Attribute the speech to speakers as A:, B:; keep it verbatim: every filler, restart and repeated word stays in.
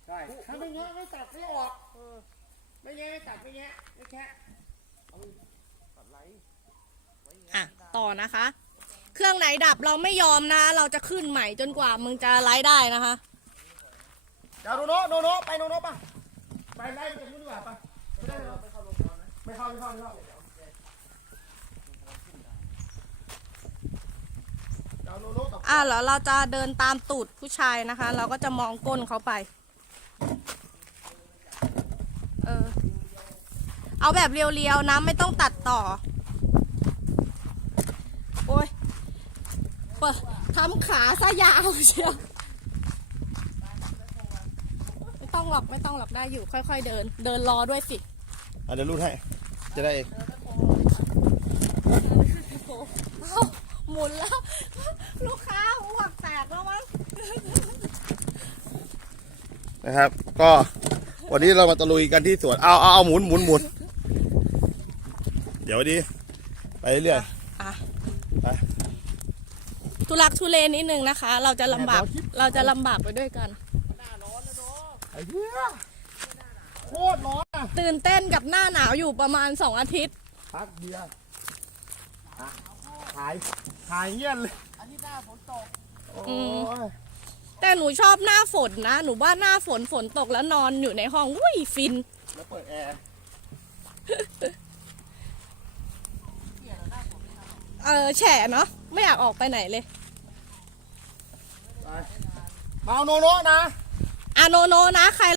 A: ใช่ถ้าไม่เงี้ยไม่ตัดไม่ออกไม่เงี้ยไม่ตัดไม่เงี้ยไม่แค่
B: อ่ะต่อนะคะ เครื่องไหนดับเราไม่ยอมนะเราจะขึ้นใหม่จนกว่ามึงจะไลฟ์ได้นะคะ
A: เดี๋ยวโนโนโนโนไปโนโนป่ะไปไล่ไปนู่นดีกว่าป่ะไม่ได้ไม่เข้าลงก่อนนะไม่เข้าไม่เข้าไม่เข้า
B: อ่ะแล้วเราจะเดินตามตูดผู้ชายนะคะ เราก็จะมองก้นเขาไปเออเอาแบบเรียวๆนะไม่ต้องตัดต่อโอ้ยเปิดทำขาซะยาวเชียวไม่ต้องหรอกไม่ต้องหรอกได้อยู่ค่อยๆเดินเดินรอด้วยสิ
A: อ่ะเดี๋ยวรูดให้จะได้
B: หมุนแล้วลูกค้าอ้วกแตกแล้วมั้ง
A: นะครับก็วันนี้เรามาตะลุยกันที่สวนเอาเอาเอาหมุนหมุนหมุนเดี๋ยวดีไปเรื่อยไป
B: ทุลักทุเลนิดนึงนะคะเราจะลำบากเราจะลำบากไปด้วยกัน
A: ไอ้เหี้ยโคตรร้อนอ่ะ
B: ตื่นเต้นกับหน้าหนาวอยู่ประมาณสองอาทิตย์
A: พักเดียวหายหายเงี้ยเลยอันนี้หน้าฝนตก
B: อืมแต่หนูชอบหน้าฝนนะหนูว่าหน้าฝนฝนตกแล้วนอนอยู่ในห้องอุ้ยฟิน
A: แล้วเปิดแอร์
B: เออแฉะเนาะไม่อยากออกไปไหนเลย
A: ไปมาโนโนนะ
B: อะโนโนนะใคร